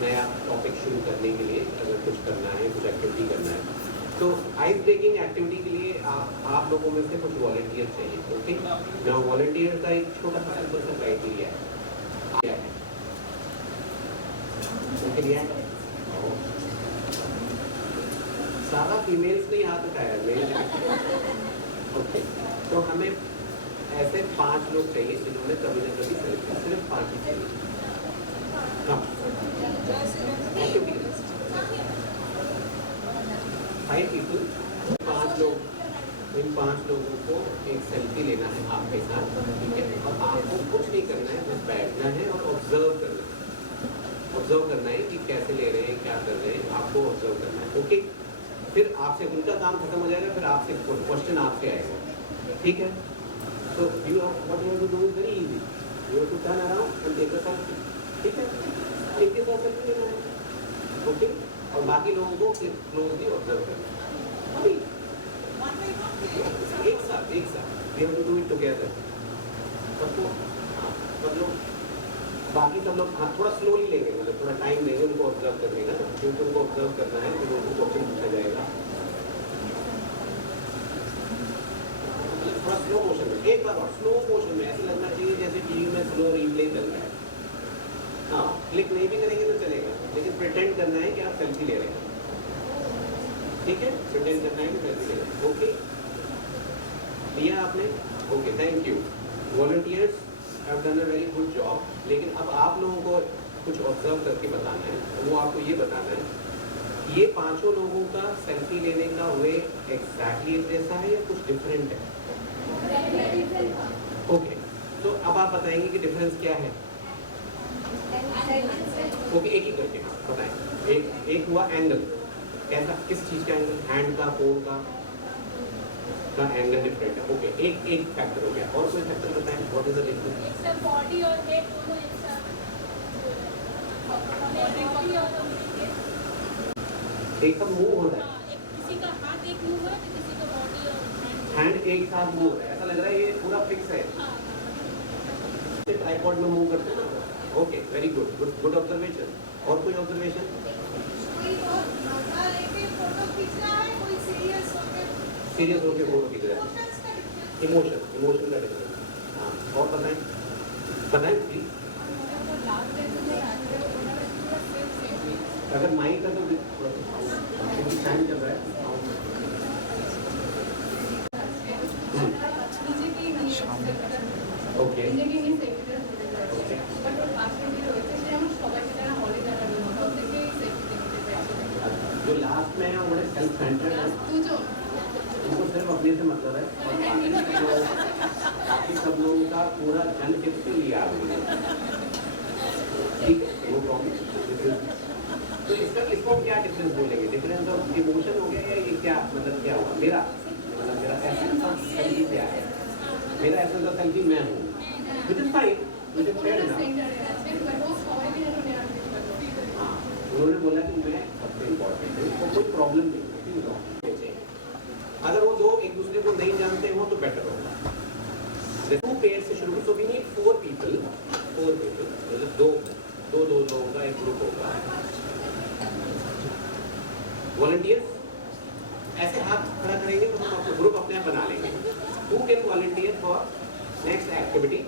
नया टॉपिक शुरू करने के लिए अगर कुछ करना है, कुछ एक्टिविटी करना है, तो आइस ब्रेकिंग एक्टिविटी के लिए आप लोगों में से कुछ वॉलंटियर चाहिए। ओके, नाउ वॉलंटियर का एक छोटा सा सिंपल सा क्राइटेरिया है, क्या है उनके लिए सारा फीमेल्स नहीं हाथ उठाया मेल। ओके, तो हमें ऐसे 5 लोग चाहिए जिन्होंने कभी ना कभी सेल्फी, सिर्फ 5 ही चाहिए। हाँ, 5 पीपल, 5 लोग, इन 5 लोगों को एक सेल्फी लेना है आपके साथ, ठीक है। और आपको कुछ नहीं करना है, बस बैठना है और ऑब्जर्व करना है। ऑब्जर्व करना है कि कैसे ले रहे हैं, क्या कर रहे हैं, आपको ऑब्जर्व करना है। ओके, फिर आपसे उनका काम खत्म हो जाएगा, फिर आपसे क्वेश्चन आपसे आएगा, ठीक है। तो you what you have to do is very easy, you have to turn around and take a selfie, ठीक है। एक के साथ सेल्फी लेना है, ओके, और बाकी लोगों को क्लोजली ऑब्जर्व करना है। अभी एक साथ we have to do it together. सबको सब लोग, बाकी सब लोग थोड़ा स्लोली लेंगे, मतलब थोड़ा टाइम लेंगे उनको ऑब्जर्व करने का, क्योंकि उनको ऑब्जर्व करना है, फिर उनको क्वेश्चन पूछा जाएगा। थोड़ा स्लो मोशन में, एक बार और स्लो मोशन में, ऐसे लगना चाहिए जैसे टीवी में स्लो रिप्ले चल रहा है। हाँ, क्लिक नहीं भी करेंगे तो चलेगा, लेकिन प्रिटेंड करना है कि आप सेल्फी ले रहे हैं, ठीक है। प्रिटेंड करना है कि सेल्फी ले रहे हैं। ओके, लिया आपने? Okay, thank you. Volunteers have done a very good job. लेकिन अब आप लोगों को कुछ ऑब्जर्व करके बताना है, वो आपको ये बताना है, ये 5 लोगों का सेल्फी लेने का वे एग्जैक्टली जैसा है या कुछ डिफरेंट है? ओके, तो अब आप बताएंगे कि डिफरेंस क्या है। ओके, एक ही करके बताएं। एक हुआ एंगल, कैसा, किस चीज का एंगल, हैंड का, फोन का एंगल डिफरेंट है। ओके, एक फैक्टर हो गया, और कोई फैक्टर बताएं, व्हाट इज द डिफरेंस? एक सब बॉडी और हेड दोनों एक साथ, बॉडी और एक साथ मूव हो रहा है, एक किसी का हाथ एक मूव है तो किसी का बॉडी और हैंड एक साथ मूव हो रहा है, ऐसा लग रहा है ये पूरा फिक्स है। ट्राइपॉड में मूव करते हैं ना। Okay, very good, good observation. और कोई ऑब्जर्वेशन? सीरियस होके फोटो खींच रहा है, इमोशन का डिफरेंस। हाँ, और बताएं प्लीज। अगर माइक का तो टाइम चल रहा है। ओके, जो लास्ट में है वो सेल्फ सेंटर्ड है, उनको सिर्फ अपने से मतलब है, और बाकी सब लोगों का पूरा जन हित से लिया है, ठीक है, नो प्रॉब्लम। तो इसको क्या डिफरेंस बोलेंगे? डिफरेंस ऑफ इमोशन हो गया, या ये क्या मतलब, क्या हुआ? मेरा एसेंस ऑफ सेल्फी क्या है? मेरा एसेंस ऑफ सेल्फी मैं हूँ, विच इज फाइन, मुझे फेयर ना। हाँ, उन्होंने बोला कि मैं सबसे इम्पोर्टेंट हूँ, तो कोई प्रॉब्लम नहीं है। अगर वो दो एक दूसरे को नहीं जानते हो तो बेटर होगा। 2 पेयर से शुरू, सो वी नीड 4 पीपल, मतलब दो लोगों का एक ग्रुप होगा। वॉलंटियर्स ऐसे हाथ खड़ा करेंगे तो हम अपना ग्रुप अपने आप बना लेंगे। Who can volunteer for next activity?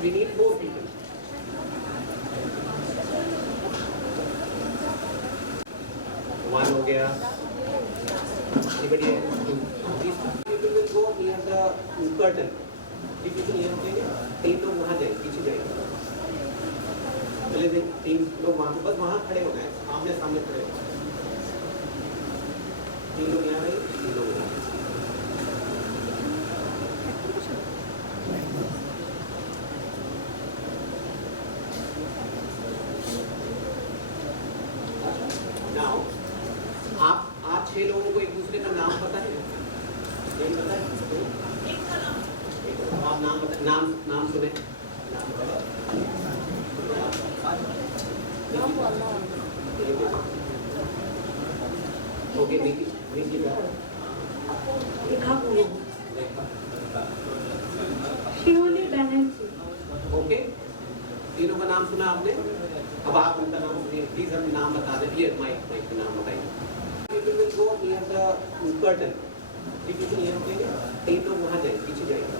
We need 4 people. One हो गया। Anybody else? These people will go near the curtain. 3 people here होंगे, 3 लोग वहाँ जाएंगे, पीछे जाएंगे। चले दें 3 लोग वहाँ, बस वहाँ खड़े होना है, आमने सामने खड़े होना है। 3 लोग यहाँ रहे, 3 लोग यहाँ। Now, आप 6 लोगों को एक दूसरे का नाम पता है? नहीं पता है? एक का नाम, आप नाम बता, नाम सुने, नाम पता? ओके, निकिता, शिवली बनर्जी। ओके, तीनों का नाम सुना आपने? अब आप उनका नाम प्लीज हम नाम बता दें, ये माइक माइक का नाम बताइए। People will go near the curtain, people near होंगे, 3 लोग वहाँ जाएंगे, पीछे जाएंगे,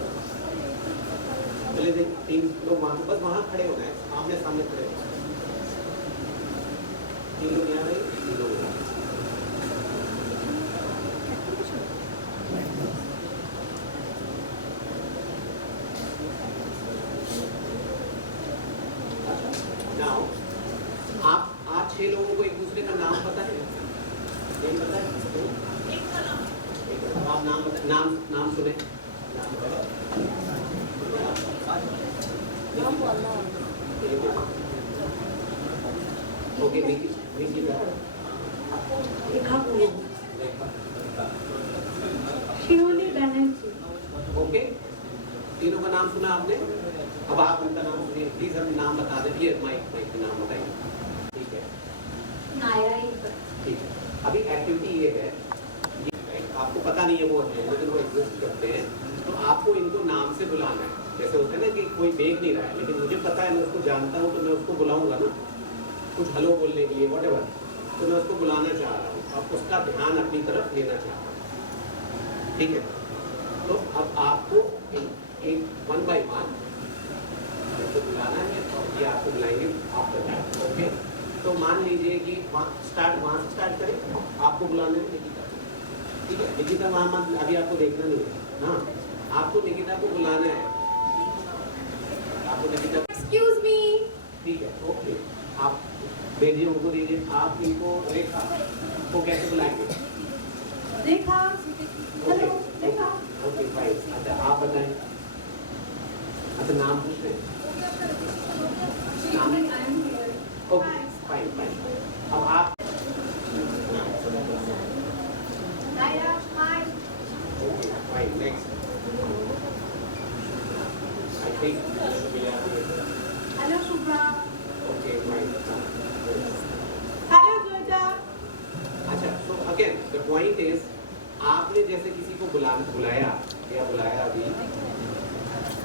पहले दिन 3 लोग वहाँ, बस वहाँ खड़े होना है, आमने सामने खड़े होना है, 3 लोग यहाँ रहे, 3 लोग यहाँ। Now, आप 6 लोगों को एक दूसरे का नाम पता है? नहीं पता है? एक का नाम। आप नाम बता, नाम सुने? नाम ओके, निकिता। शिवली बनर्जी। ओके, तीनों का नाम सुना आपने? अब आप उनका नाम सुनिए, प्लीज हम नाम बता दें, ये माइक का नाम बताइए। ठीक है, नायरा। ठीक है। अभी एक्टिविटी ये है, आपको पता नहीं है वो है, लेकिन वो एग्जिस्ट करते हैं, तो आपको इनको नाम से बुलाना है। जैसे होता है ना कि कोई देख नहीं रहा है, लेकिन मुझे पता है, मैं उसको जानता हूँ, तो मैं उसको बुलाऊंगा ना, कुछ हेलो बोलने के लिए, व्हाटएवर, तो मैं उसको बुलाना चाह रहा हूँ, अब उसका ध्यान अपनी तरफ लेना चाह रहा हूँ। ठीक है, तो अब आपको एक 1 by 1 तो बुलाना है, और ये आपको बुलाएंगे आफ्टर दैट। ओके, तो मान लीजिए कि वहाँ से स्टार्ट करें, आपको बुलाने में निकिता। ठीक है, निकिता वहाँ अभी आपको देखना नहीं है, हाँ, आपको निकिता को बुलाना है, आपको निकिता। Excuse me. ठीक है, ओके, आप भेजिए, उनको दीजिए। आप इनको रेखा को कैसे बुलाएंगे? Rekha. Hello Rekha. Okay fine. अच्छा, आप बताएं। अच्छा, नाम पूछ रहे हैं? Okay fine fine. अब आप Naira. Hi. Okay fine, next. I think hello Shubhra. Okay fine. Hello Joja. अच्छा, so again the point is, आपने जैसे किसी को बुलाया अभी,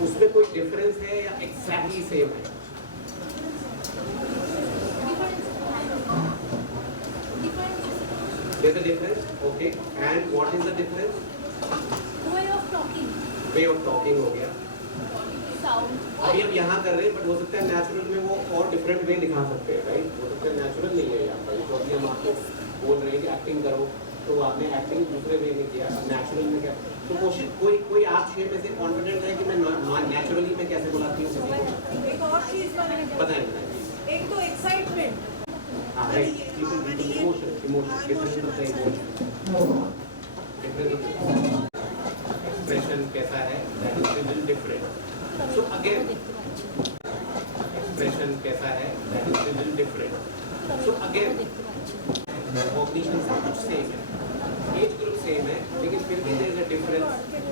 उसमें कोई डिफरेंस है या एग्जैक्टली सेम है? There's a difference, okay. And what is the difference? Way of talking. Way of talking हो गया। Sound. अभी हम यहाँ कर रहे हैं, बट हो सकता है नेचुरल में वो और डिफरेंट वे दिखा सकते हैं, राइट? हो सकता है नेचुरल नहीं है यहाँ पर, क्योंकि हम आपको बोल रहे हैं कि एक्टिंग करो, तो आपने एक्टिंग दूसरे वे में किया, अब नेचुरल में क्या? तो कोशिश कोई आप 6 में से कॉन्फिडेंट है कि मैं नेचुरली में कैसे बुलाती हूँ? एक और चीज बताएं। एक तो एक्साइटमेंट। हाँ, right, emotion, difference of the emotion, expression कैसा है, that is little different. So again, expression कैसा है, that is little different. So again, cognition सब कुछ सेम है, एज ग्रुप सेम है, लेकिन फिर भी there is a difference,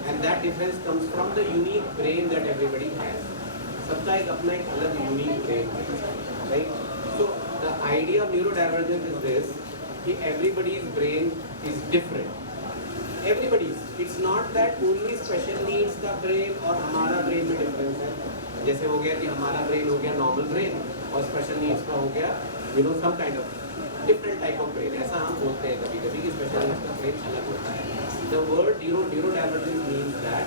and that difference comes from the unique brain that everybody has. सबका एक अपना एक अलग यूनिक ब्रेन है, right? So the idea of neurodivergence is this, कि everybody's brain is different. Everybody's. It's not that only special needs का brain और हमारा brain में difference है। जैसे हो गया कि हमारा brain हो गया normal brain और special needs का हो गया, some kind of different type of brain. ऐसा हम बोलते हैं कभी-कभी कि special needs का brain अलग होता है। The word neurodivergence means that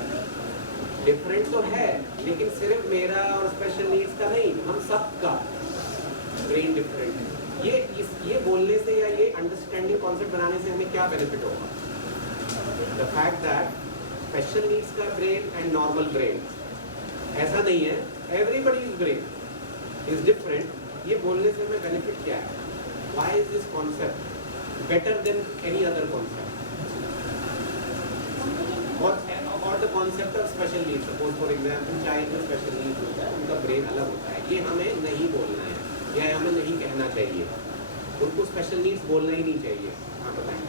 different तो है, लेकिन सिर्फ मेरा और special needs का नहीं, हम सबका ब्रेन डिफरेंट है। ये बोलने से या ये अंडरस्टैंडिंग कॉन्सेप्ट बनाने से हमें क्या बेनिफिट होगा? The fact that special needs का ब्रेन एंड नॉर्मल ब्रेन ऐसा नहीं है, एवरीबॉडीज ब्रेन इज डिफरेंट। ये बोलने से हमें बेनिफिट क्या है? Why is this concept better than any other concept? और the concept of special needs, suppose for example child में स्पेशल नीड्स होता है, उनका ब्रेन अलग होता है, ये हमें नहीं बोलना है या हमें नहीं कहना चाहिए, उनको स्पेशल नीड्स बोलना ही नहीं चाहिए। हाँ बताएं।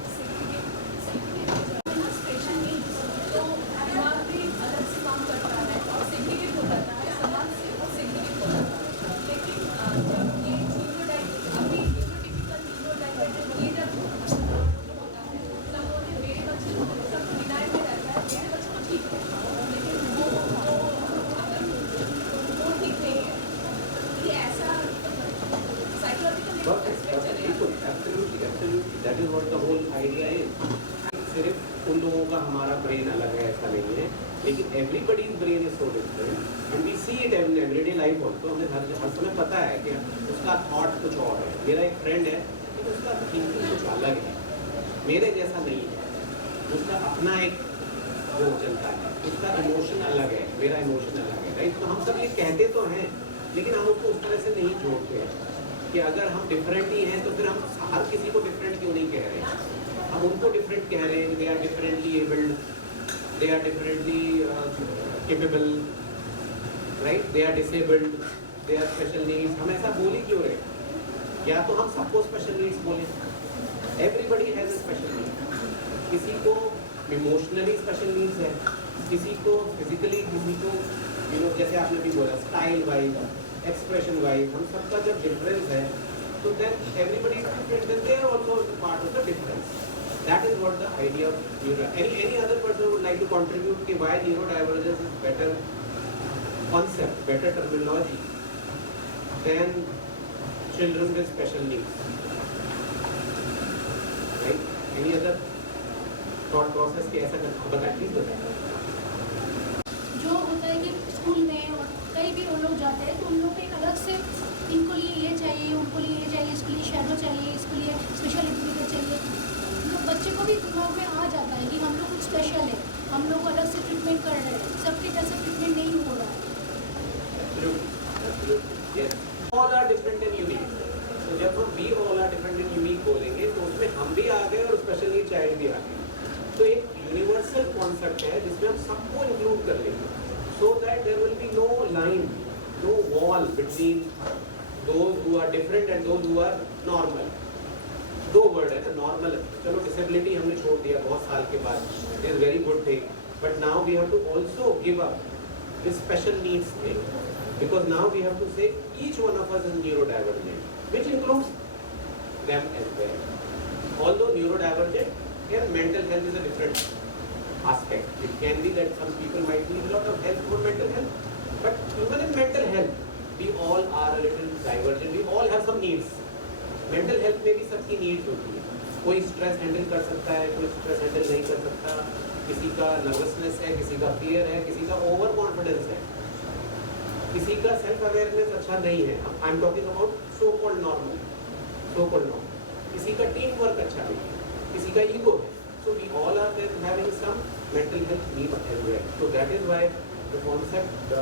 स्पेशल नीड्स तो दिमाग भी अलग से काम करता है और सिग्निफिकेंट हो जाता है, समाज से वो सिग्निफिकेंट हो जाता है। लेकिन जब ये अभी न्यूरोटिपिकल न्यूरोडाइवर्जेंट ये जब होता है, तब बोलते मेरे बच्चे को सब डिनाइल में रहता है, मेरे बच्चे को ठीक है, लेकिन वो ठीक नहीं है। ये ऐसा साइकोलॉजिकल बिल्कुल absolutely absolutely that is what the whole idea is. सिर्फ उन लोगों का हमारा ब्रेन अलग है ऐसा नहीं है, लेकिन everybody's brain is so different and we see it in everyday life also. हमें हर समय पता है कि उसका थॉट कुछ और है। मेरा एक फ्रेंड है लेकिन उसका थिंकिंग कुछ अलग है, मेरे जैसा नहीं है। उसका अपना एक वो चलता है, उसका इमोशन अलग है, मेरा इमोशन अलग है, राइट। तो हम सब ये कहते तो हैं लेकिन हम उसको उस तरह से नहीं जोड़ते हैं कि अगर हम डिफरेंट ही हैं तो फिर हम हर किसी को डिफरेंट क्यों नहीं कह रहे हैं। हम उनको डिफरेंट कह रहे हैं, they are differently abled, they are differently capable, right, they are disabled, they are special needs. हम ऐसा बोल ही क्यों रहे? या तो हम सबको स्पेशल नीड्स बोलें, everybody has a special need. किसी को इमोशनली स्पेशल नीड्स है, किसी को फिजिकली, किसी को जैसे आपने भी बोला स्टाइल वाइज, एक्सप्रेशन वाइज, हम सबका जब डिफरेंस है तो then everybody is different, then they are also part of the difference. That is what the idea of neuro. Any other person would like to contribute कि why neurodivergence is better concept, better terminology than children with special needs, right? Any other thought process के ऐसा बताएं, please बताएं। जो होता है कि school में और कहीं भी वो लोग जाते हैं तो उन लोग को एक अलग से इनको लिए ये चाहिए, उनको लिए ये चाहिए, इसके लिए शैडो चाहिए, इसके लिए स्पेशल एजुकेटर चाहिए। तो बच्चे को भी दिमाग में आ जाता है कि हम लोग कुछ स्पेशल है, हम लोग अलग से ट्रीटमेंट कर रहे हैं, सबके जैसा ट्रीटमेंट नहीं हो रहा है। Yes. All are different and unique. तो जब हम we all are different and unique बोलेंगे तो उसमें हम भी आ गए और स्पेशल नीड चाइल्ड भी आ गए। तो एक यूनिवर्सल कॉन्सेप्ट है जिसमें हम सबको इंक्लूड कर लेंगे, so that there will be no line, no wall between those who are different and those who are normal. दो वर्ड है ना, नॉर्मल। चलो डिसेबिलिटी हमने छोड़ दिया बहुत साल के बाद, it is very good thing, but now we have to also give up this special needs thing, because now we have to say each one of us is neurodivergent, which includes them as well. Although neurodivergent, here mental health is a different aspect. It can be that some people might need a lot of help for mental health, but even in mental health, we all are a little divergent. We all have some needs. Mental health में भी सबकी needs होती है। कोई stress handle कर सकता है, कोई स्ट्रेस हैंडल नहीं कर सकता, किसी का नर्वसनेस है, किसी का फियर है, किसी का ओवर कॉन्फिडेंस है, किसी का सेल्फ अवेयरनेस अच्छा नहीं है। I am talking about so called normal, so called normal. किसी का टीम वर्क अच्छा नहीं है, किसी का ईगो है। So we all are there having some mental health need everywhere. So that is why the concept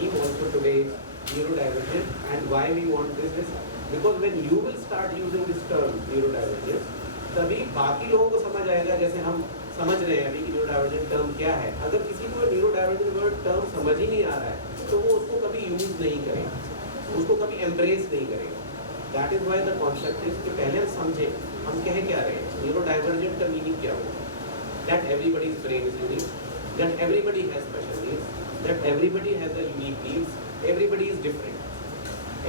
theme also today neurodivergent, and why we want this is because when you will start using this term neurodivergent, तभी बाकी लोगों को समझ आएगा, जैसे हम समझ रहे हैं अभी कि न्यूरोडाइवर्जेंट टर्म क्या है। अगर किसी को न्यूरोडाइवर्जेंट वर्ड टर्म समझ ही नहीं आ रहा है तो वो उसको कभी यूज नहीं करेगा, उसको कभी एम्ब्रेस नहीं करेगा। That is why the concept is कि पहले हम समझें हम कह क्या रहे हैं, न्यूरोडाइवर्जेंट का मीनिंग क्या होगा। That everybody's brain is unique, that everybody has special needs, that everybody has a unique needs, everybody is different,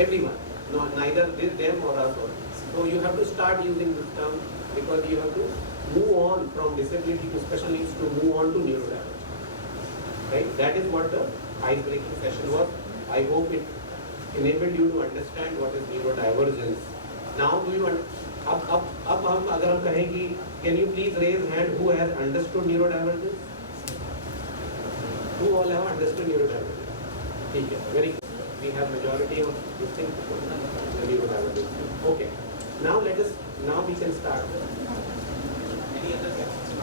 everyone, not neither this, them or us or this. So you have to start using this term because you have to move on from disability to special needs to move on to neurodivergent, right? That is what the ice breaking session was. I hope it enabled you to understand what is neurodivergence. Now do you अब हम अगर हम कहें कि can you please raise hand who has understood neurodivergence? Who all have understood neurodivergence? ठीक है, very good. We have majority of this thing neurodivergence. Okay. Now we can start. Any other questions?